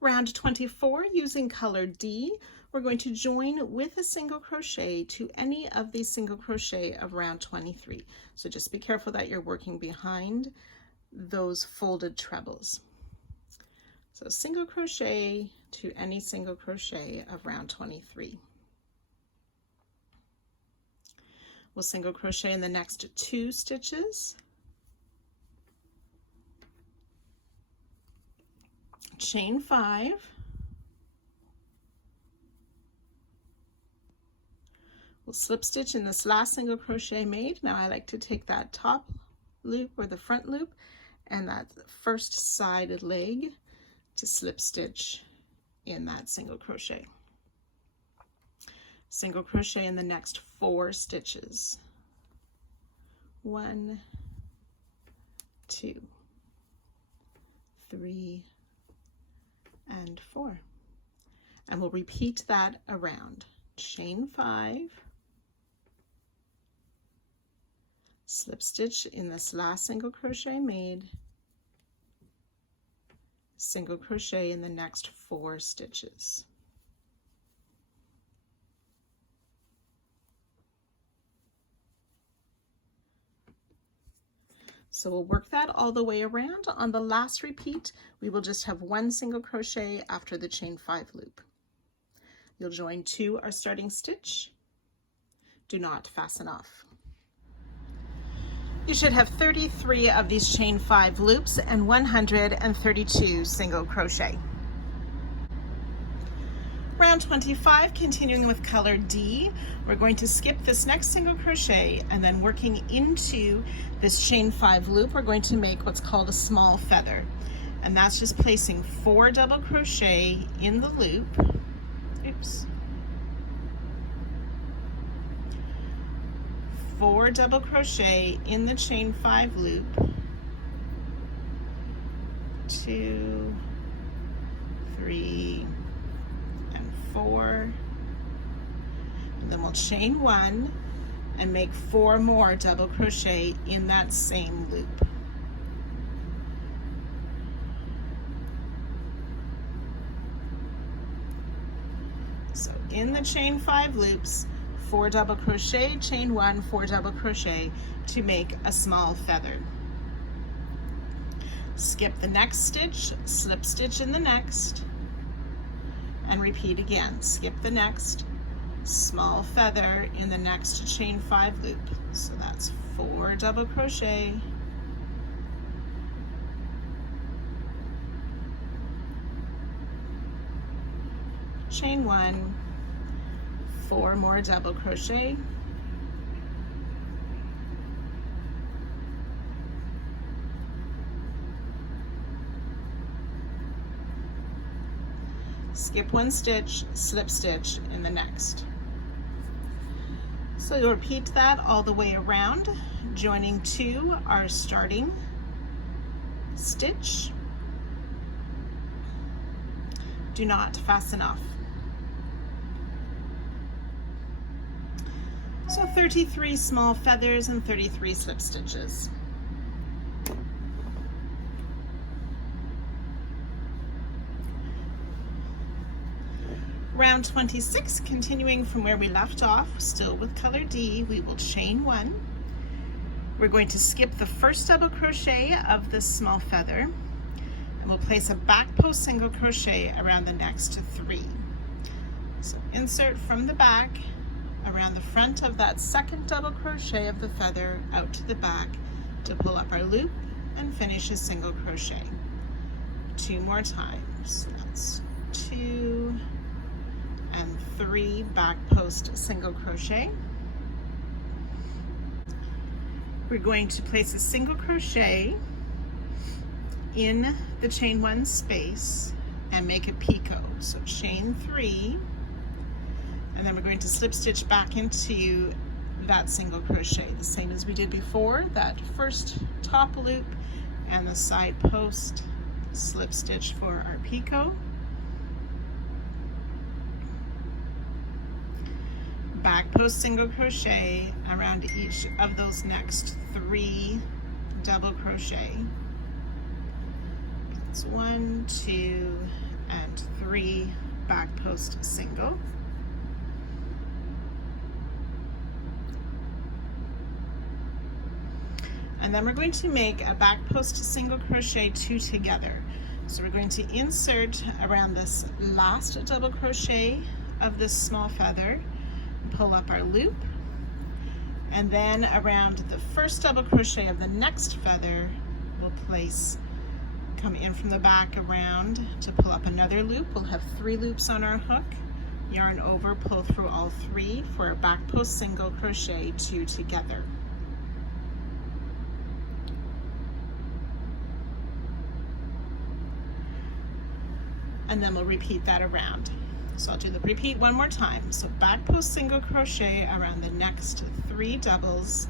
Round 24, using color D, we're going to join with a single crochet to any of these single crochet of round 23. So just be careful that you're working behind those folded trebles. So single crochet to any single crochet of round 23. We'll single crochet in the next 2 stitches, chain 5, we'll slip stitch in this last single crochet made. Now I like to take that top loop or the front loop and that first side leg to slip stitch in that single crochet. Single crochet in the next 4 stitches. 1, 2, 3, and 4. And we'll repeat that around. Chain 5, slip stitch in this last single crochet made, single crochet in the next 4 stitches. So we'll work that all the way around. On the last repeat, we will just have 1 single crochet after the chain 5 loop. You'll join to our starting stitch. Do not fasten off. You should have 33 of these chain 5 loops and 132 single crochet. Round 25, continuing with color D, we're going to skip this next single crochet and then working into this chain 5 loop, we're going to make what's called a small feather. And that's just placing 4 double crochet in the loop. Oops. 4 double crochet in the chain 5 loop. 2, 3, 4, and then we'll chain 1 and make 4 more double crochet in that same loop. So in the chain 5 loops, 4 double crochet, chain 1, 4 double crochet to make a small feather. Skip the next stitch, slip stitch in the next, and repeat again. Skip the next, small feather in the next chain 5 loop. So that's 4 double crochet, chain 1, 4 more double crochet, skip 1 stitch, slip stitch in the next. So you'll repeat that all the way around, joining to our starting stitch. Do not fasten off. So 33 small feathers and 33 slip stitches. Round 26, continuing from where we left off, still with color D, we will chain 1. We're going to skip the first double crochet of this small feather, and we'll place a back post single crochet around the next 3. So insert from the back around the front of that second double crochet of the feather out to the back to pull up our loop and finish a single crochet. 2 more times. That's 2 and 3 back post single crochet. We're going to place a single crochet in the chain 1 space and make a picot. So chain 3, and then we're going to slip stitch back into that single crochet, the same as we did before, that first top loop and the side post, slip stitch for our picot. Back post single crochet around each of those next 3 double crochet. That's 1, 2, and 3 back post single. And then we're going to make a back post single crochet 2 together. So we're going to insert around this last double crochet of this small feather, pull up our loop, and then around the first double crochet of the next feather, we'll come in from the back around to pull up another loop. We'll have 3 loops on our hook, yarn over, pull through all 3 for a back post single crochet 2 together. And then we'll repeat that around. So I'll do the repeat one more time. So back post single crochet around the next 3 doubles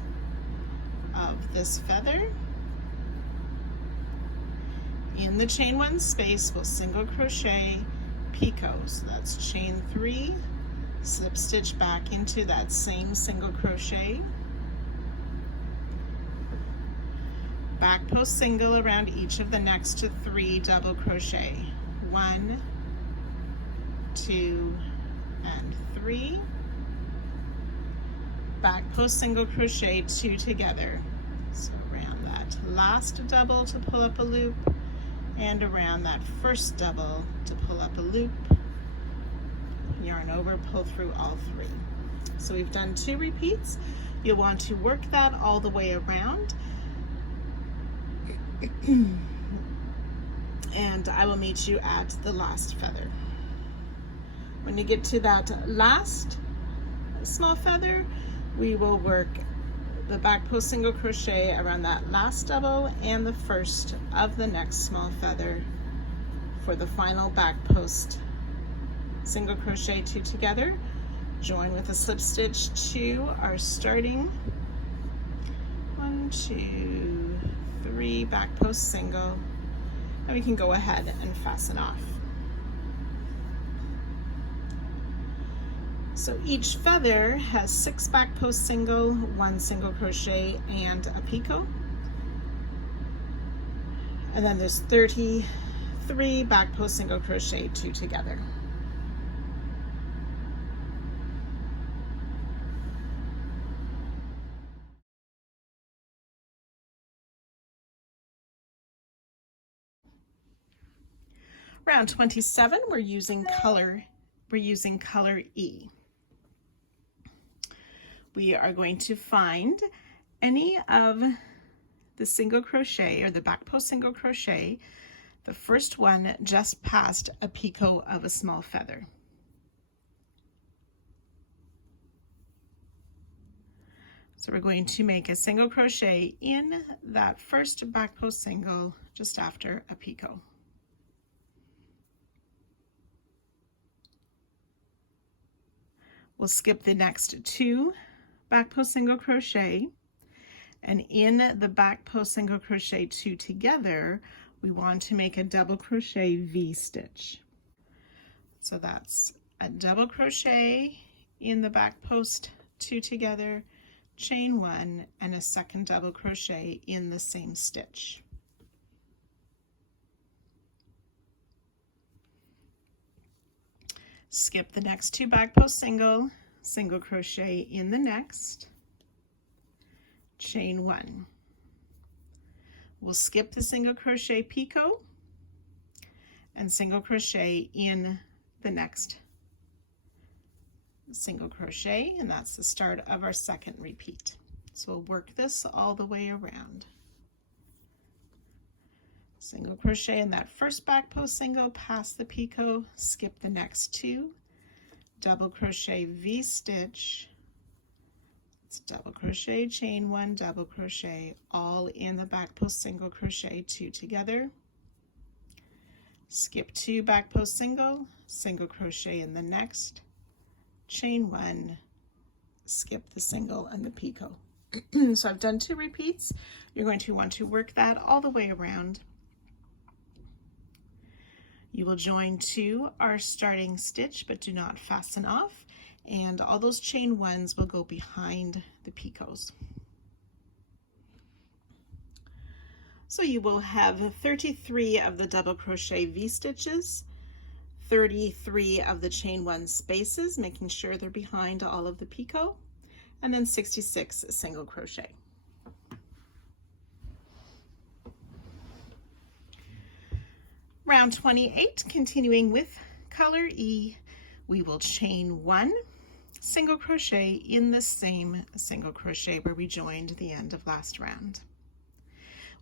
of this feather. In the chain 1 space, we'll single crochet picot. So that's chain 3, slip stitch back into that same single crochet. Back post single around each of the next 3 double crochet. 1, 2, and 3. Back post single crochet 2 together. So around that last double to pull up a loop, and around that first double to pull up a loop, yarn over, pull through all 3. So we've done 2 repeats. You'll want to work that all the way around. And I will meet you at the last feather. When you get to that last small feather, we will work the back post single crochet around that last double and the first of the next small feather for the final back post single crochet 2 together. Join with a slip stitch to our starting 1, 2, 3 back post single. And we can go ahead and fasten off. So each feather has 6 back post single, 1 single crochet, and a picot. And then there's 33 back post single crochet 2 together. Round 27, we're using color E. We are going to find any of the single crochet or the back post single crochet, the first one just past a picot of a small feather. So we're going to make a single crochet in that first back post single just after a picot. We'll skip the next 2 back post single crochet, and in the back post single crochet 2 together, we want to make a double crochet V stitch. So that's a double crochet in the back post 2 together, chain 1, and a second double crochet in the same stitch. Skip the next 2 back post single, single crochet in the next, chain 1. We'll skip the single crochet picot and single crochet in the next single crochet, and that's the start of our second repeat. So we'll work this all the way around. Single crochet in that first back post single past the picot, skip the next 2, double crochet V stitch, it's double crochet, chain 1, double crochet, all in the back post single crochet 2 together, skip 2 back post single, single crochet in the next, chain 1, skip the single and the picot. So I've done 2 repeats. You're going to want to work that all the way around. You will join to our starting stitch, but do not fasten off, and all those chain 1s will go behind the picots. So you will have 33 of the double crochet V stitches 33 of the chain 1 spaces, making sure they're behind all of the picot, and then 66 single crochet. Round 28, continuing with color E, we will chain 1 single crochet in the same single crochet where we joined the end of last round.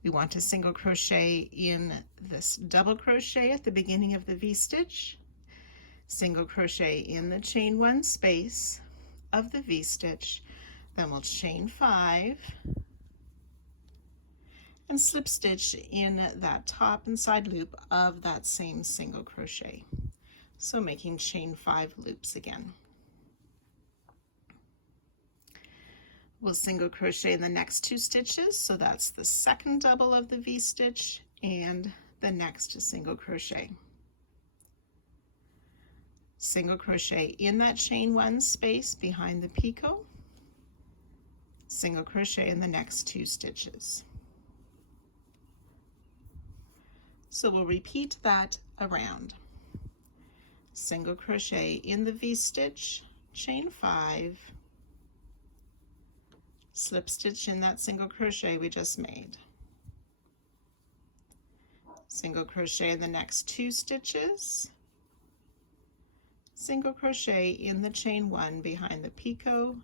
We want to single crochet in this double crochet at the beginning of the V-stitch, single crochet in the chain 1 space of the V-stitch, then we'll chain 5 and slip stitch in that top and side loop of that same single crochet. So making chain 5 loops again. We'll single crochet in the next 2 stitches, so that's the second double of the V-stitch and the next single crochet. Single crochet in that chain 1 space behind the picot, single crochet in the next 2 stitches. So we'll repeat that around. Single crochet in the V-stitch, chain 5, slip stitch in that single crochet we just made. Single crochet in the next 2 stitches, single crochet in the chain 1 behind the picot,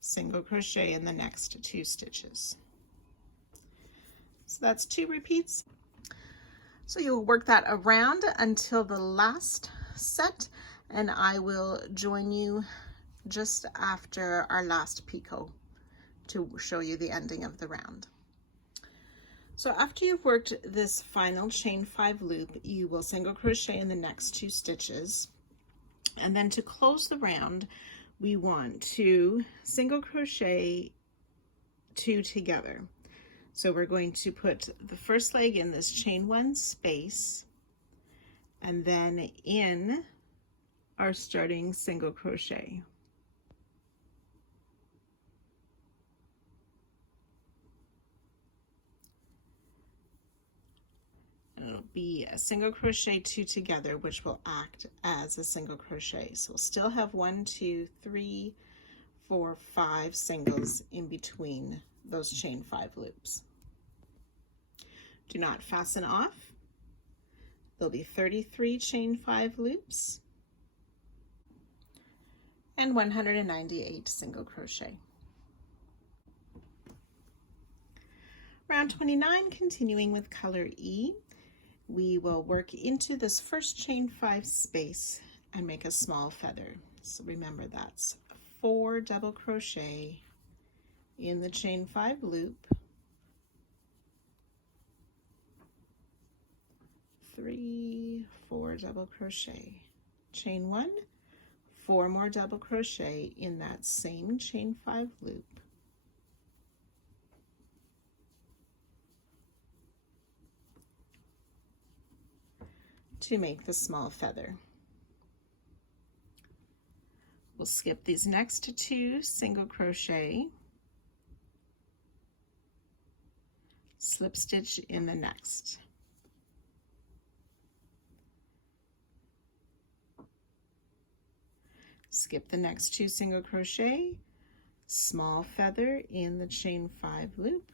single crochet in the next 2 stitches. So that's 2 repeats. So you'll work that around until the last set, and I will join you just after our last picot to show you the ending of the round. So after you've worked this final chain 5 loop, you will single crochet in the next 2 stitches, and then to close the round we want to single crochet 2 together. So we're going to put the first leg in this chain 1 space and then in our starting single crochet. And it'll be a single crochet 2 together, which will act as a single crochet. So we'll still have 1, 2, 3, 4, 5 singles in between those chain 5 loops. Do not fasten off. There'll be 33 chain 5 loops and 198 single crochet. Round 29, continuing with color E, we will work into this first chain 5 space and make a small feather. So remember, that's 4 double crochet in the chain 5 loop, 3, 4 double crochet, chain 1, 4 more double crochet in that same chain 5 loop, to make the small feather. We'll skip these next 2 single crochet, slip stitch in the next. Skip the next 2 single crochet, small feather in the chain 5 loop,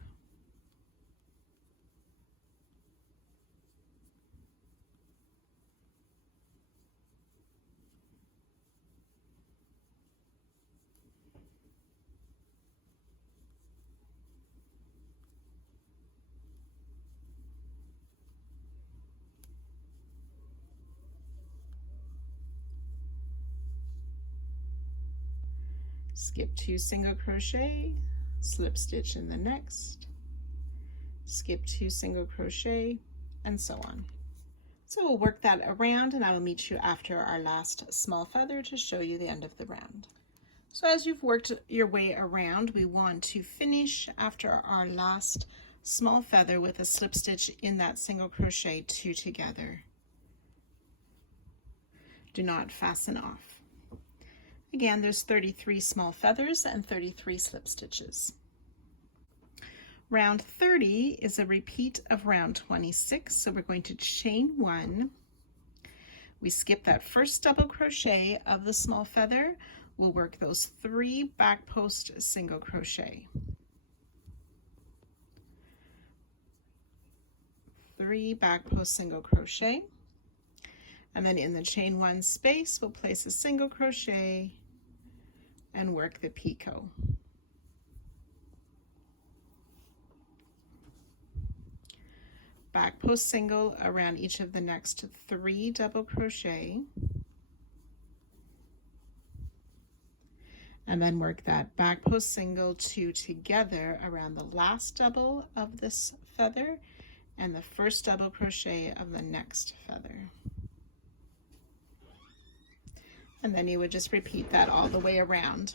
skip 2 single crochet, slip stitch in the next, skip 2 single crochet, and so on. So we'll work that around, and I will meet you after our last small feather to show you the end of the round. So as you've worked your way around, we want to finish after our last small feather with a slip stitch in that single crochet 2 together. Do not fasten off. Again, there's 33 small feathers and 33 slip stitches. Round 30 is a repeat of round 26, so we're going to chain 1. We skip that first double crochet of the small feather. We'll work those 3 back post single crochet. 3 back post single crochet. And then in the chain 1 space, we'll place a single crochet and work the picot. Back post single around each of the next 3 double crochet, and then work that back post single 2 together around the last double of this feather and the first double crochet of the next feather. And then you would just repeat that all the way around.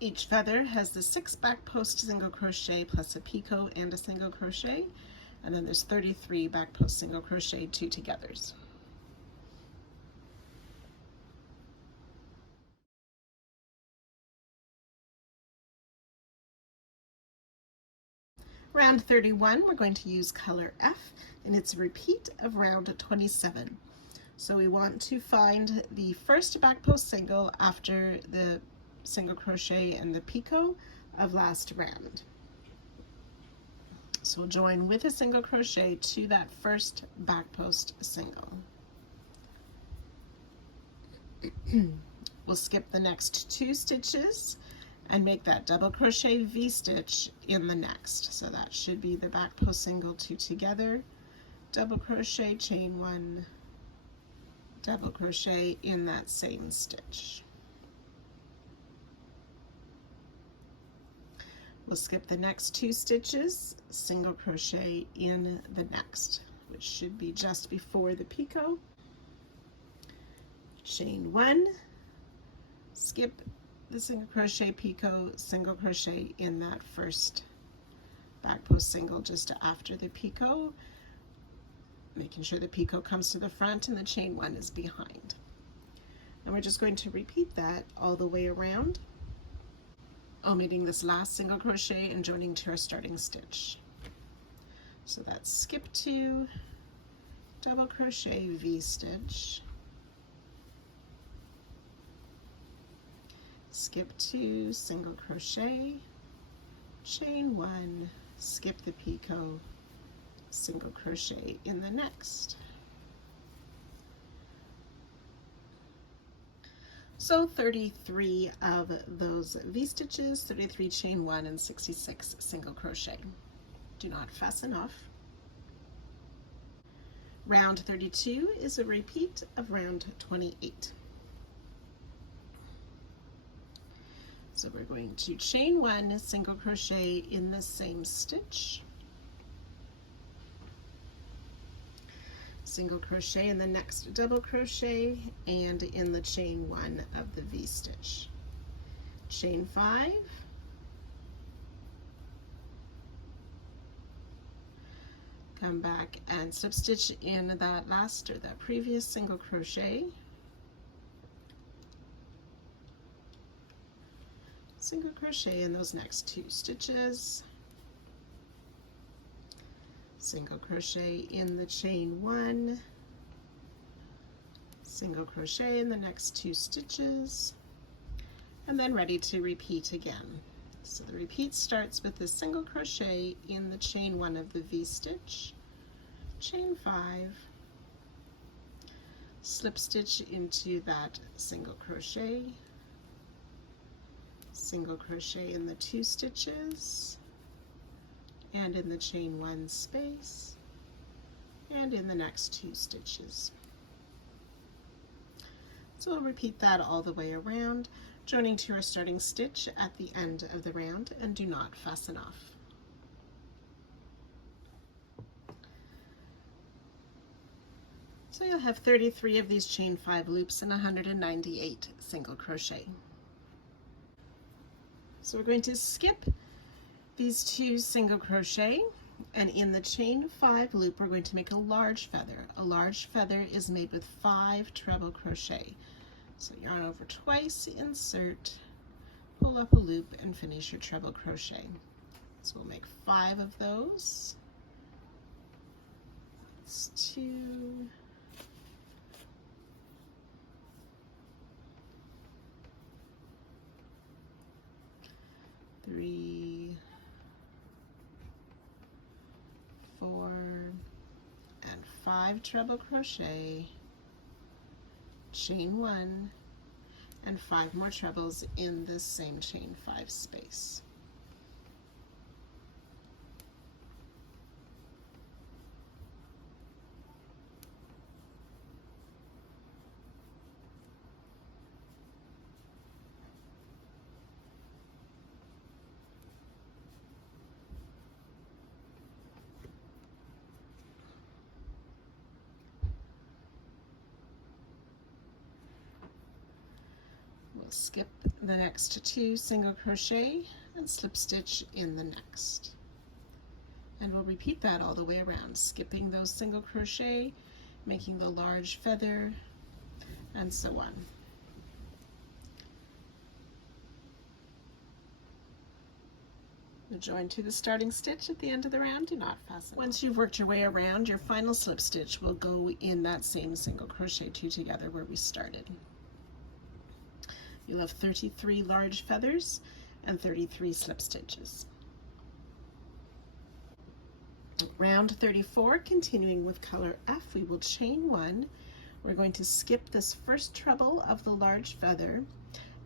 Each feather has the 6 back post single crochet plus a picot and a single crochet, and then there's 33 back post single crochet 2 togethers. Round 31, we're going to use color F, and it's a repeat of round 27. So we want to find the first back post single after the single crochet and the picot of last round. So we'll join with a single crochet to that first back post single. We'll skip the next 2 stitches and make that double crochet V-stitch in the next. So that should be the back post single 2 together, double crochet, chain 1, double crochet in that same stitch. We'll skip the next 2 stitches, single crochet in the next, which should be just before the picot. Chain 1, skip the single crochet picot, single crochet in that first back post single just after the picot, making sure the picot comes to the front and the chain 1 is behind. And we're just going to repeat that all the way around, omitting this last single crochet and joining to our starting stitch. So that's skip 2, double crochet V-stitch, skip 2, single crochet, chain 1, skip the picot, single crochet in the next. So 33 of those V-stitches, 33 chain 1 and 66 single crochet. Do not fasten off. Round 32 is a repeat of round 28. So we're going to chain 1, single crochet in the same stitch, single crochet in the next double crochet and in the chain 1 of the V-stitch. Chain 5, come back and slip stitch in that last or that previous single crochet, single crochet in those next 2 stitches, single crochet in the chain 1, single crochet in the next 2 stitches, and then ready to repeat again. So the repeat starts with the single crochet in the chain 1 of the V-stitch, chain 5, slip stitch into that single crochet, single crochet in the 2 stitches, and in the chain 1 space, and in the next 2 stitches. So we'll repeat that all the way around, joining to our starting stitch at the end of the round, and do not fasten off. So you'll have 33 of these chain 5 loops and 198 single crochet. So we're going to skip these 2 single crochet, and in the chain 5 loop we're going to make a large feather. A large feather is made with 5 treble crochet. So yarn over twice, insert, pull up a loop, and finish your treble crochet. So we'll make 5 of those. That's 2, 3, 4, and 5 treble crochet, chain 1, and 5 more trebles in this same chain 5 space. We'll skip the next 2 single crochet and slip stitch in the next. And we'll repeat that all the way around, skipping those single crochet, making the large feather, and so on. Join to the starting stitch at the end of the round. Do not fasten. Once you've worked your way around, your final slip stitch will go in that same single crochet 2 together where we started. You'll have 33 large feathers and 33 slip stitches. Round 34, continuing with color F, we will chain 1. We're going to skip this first treble of the large feather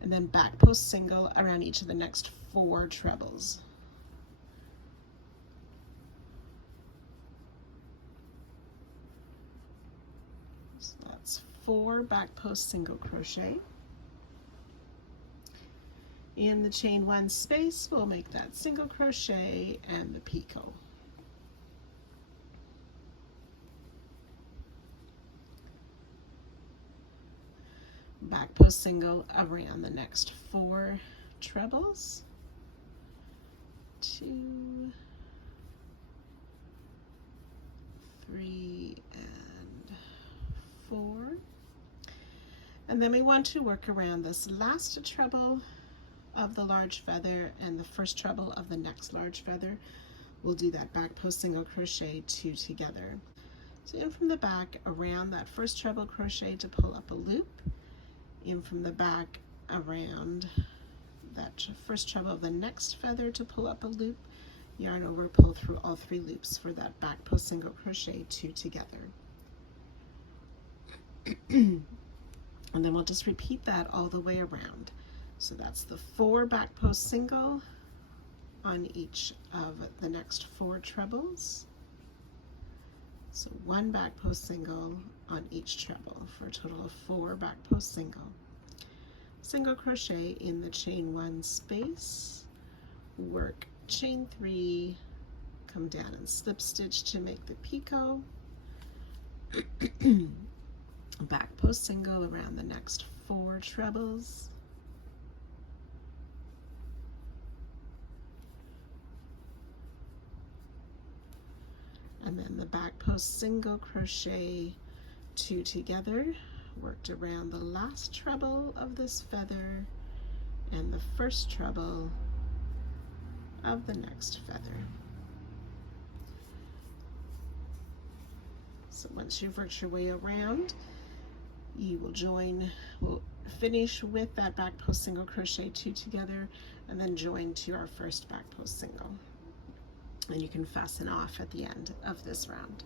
and then back post single around each of the next 4 trebles. So that's 4 back post single crochet. In the chain 1 space, we'll make that single crochet and the picot. Back post single around the next 4 trebles. 2, 3, and 4. And then we want to work around this last treble of the large feather and the first treble of the next large feather. We'll do that back post single crochet 2 together. So in from the back around that first treble crochet to pull up a loop, in from the back around that first treble of the next feather to pull up a loop, yarn over, pull through all 3 loops for that back post single crochet 2 together. And then we'll just repeat that all the way around. So that's the 4 back post single on each of the next 4 trebles. So 1 back post single on each treble for a total of 4 back post single. Single crochet in the chain 1 space, work chain 3, come down and slip stitch to make the picot. Back post single around the next 4 trebles. And then the back post single crochet 2 together, worked around the last treble of this feather and the first treble of the next feather. So once you've worked your way around, you will finish with that back post single crochet 2 together and then join to our first back post single. And you can fasten off at the end of this round.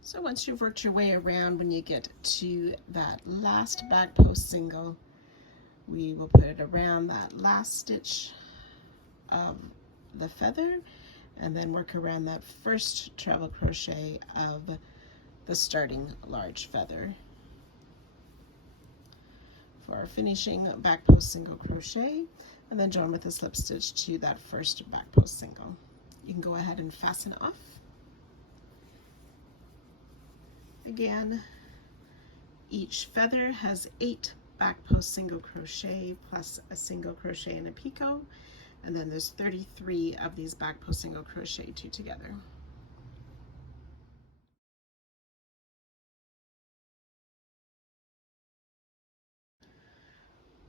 So once you've worked your way around, when you get to that last back post single, we will put it around that last stitch of the feather and then work around that first treble crochet of the starting large feather for our finishing back post single crochet, and then join with a slip stitch to that first back post single. You can go ahead and fasten off. Again, each feather has 8 back post single crochet plus a single crochet and a picot, and then there's 33 of these back post single crochet 2 together.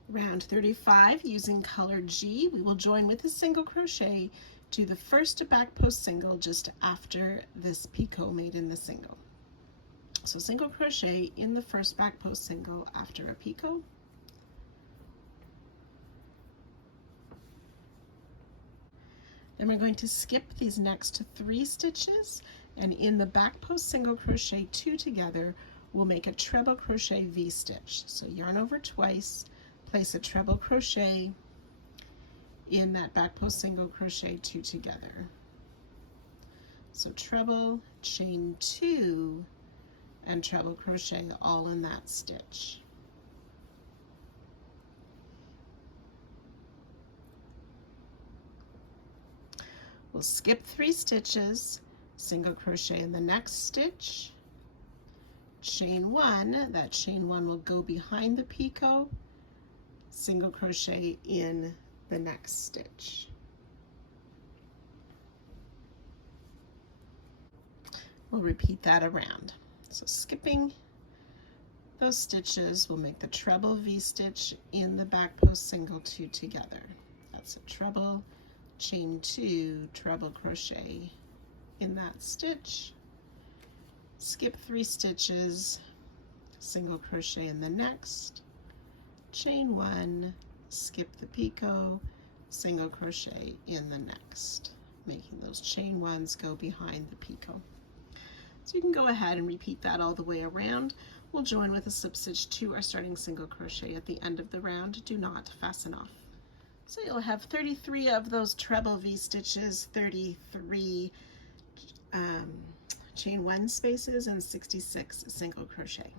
Round 35, using color G, we will join with a single crochet Do the first back post single just after this picot made in the single. So single crochet in the first back post single after a picot. Then we're going to skip these next 3 stitches, and in the back post single crochet 2 together, we'll make a treble crochet V-stitch. So yarn over twice, place a treble crochet in that back post single crochet 2 together. So treble, chain 2, and treble crochet all in that stitch. We'll skip 3 stitches, single crochet in the next stitch, chain 1, that chain 1 will go behind the picot, single crochet in the next stitch. We'll repeat that around. So skipping those stitches, we'll make the treble V-stitch in the back post single 2 together. That's a treble, chain 2, treble crochet in that stitch, skip 3 stitches, single crochet in the next, chain 1, skip the picot, single crochet in the next, making those chain 1s go behind the picot. So you can go ahead and repeat that all the way around. We'll join with a slip stitch to our starting single crochet at the end of the round. Do not fasten off. So you'll have 33 of those treble V-stitches, 33 chain 1 spaces, and 66 single crochet.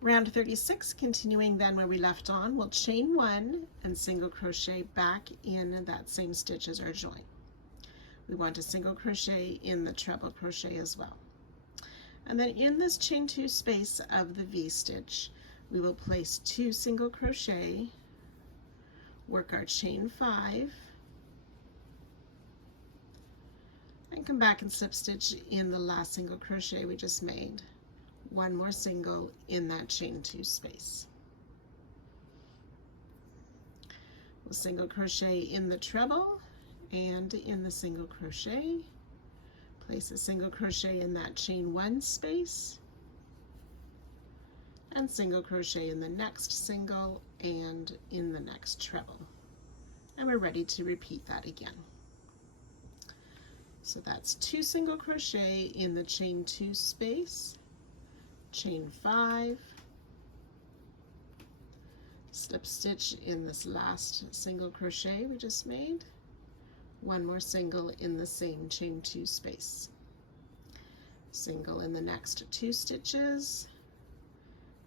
Round 36, continuing then where we left on, we'll chain 1 and single crochet back in that same stitch as our join. We want to single crochet in the treble crochet as well. And then in this chain 2 space of the V-stitch, we will place 2 single crochet, work our chain 5, and come back and slip stitch in the last single crochet we just made. 1 more single in that chain 2 space. We'll single crochet in the treble and in the single crochet, place a single crochet in that chain 1 space, and single crochet in the next single and in the next treble. And we're ready to repeat that again. So that's 2 single crochet in the chain 2 space, chain 5, slip stitch in this last single crochet we just made, 1 more single in the same chain 2 space, single in the next 2 stitches,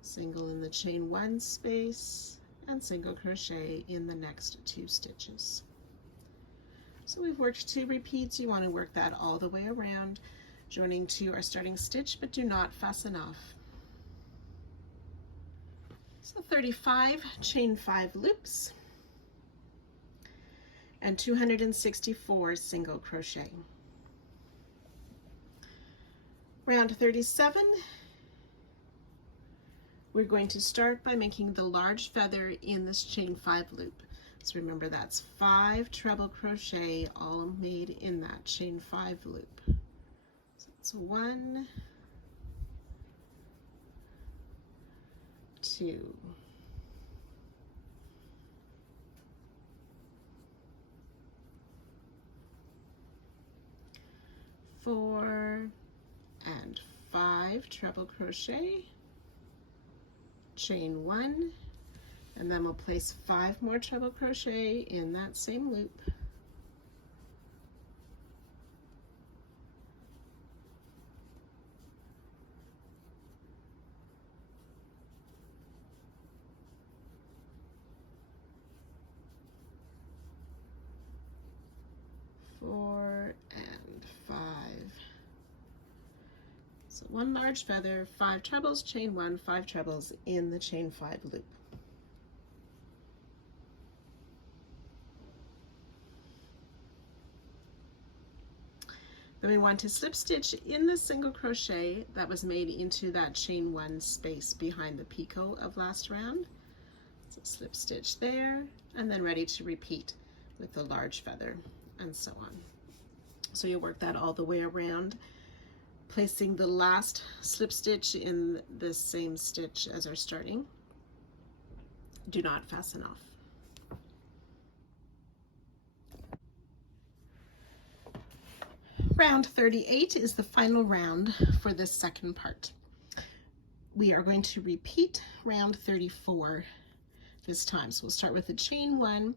single in the chain 1 space, and single crochet in the next 2 stitches. So we've worked 2 repeats. You want to work that all the way around, joining to our starting stitch, but do not fasten off. So 35 chain 5 loops and 264 single crochet. Round 37, we're going to start by making the large feather in this chain 5 loop. So remember, that's 5 treble crochet all made in that chain 5 loop. So it's 1, 2, 4, and 5 treble crochet, chain 1, and then we'll place 5 more treble crochet in that same loop. Four and 5. So 1 large feather, 5 trebles, chain 1, 5 trebles in the chain 5 loop. Then we want to slip stitch in the single crochet that was made into that chain 1 space behind the picot of last round. So slip stitch there, and then ready to repeat. with the large feather, and so on. So you'll work that all the way around, placing the last slip stitch in this same stitch as our starting. Do not fasten off. Round 38 is the final round for this second part. We are going to repeat round 34 this time. So we'll start with a chain 1.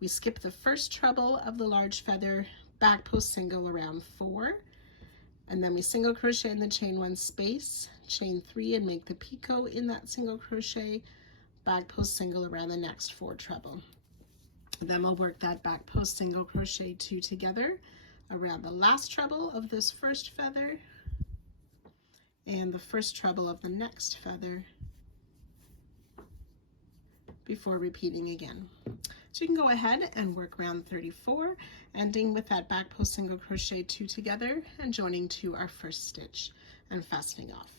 We skip the first treble of the large feather, back post single around 4, and then we single crochet in the chain 1 space, chain 3 and make the picot in that single crochet, back post single around the next 4 treble. And then we'll work that back post single crochet 2 together around the last treble of this first feather and the first treble of the next feather before repeating again. So you can go ahead and work round 34, ending with that back post single crochet 2 together and joining to our first stitch and fastening off.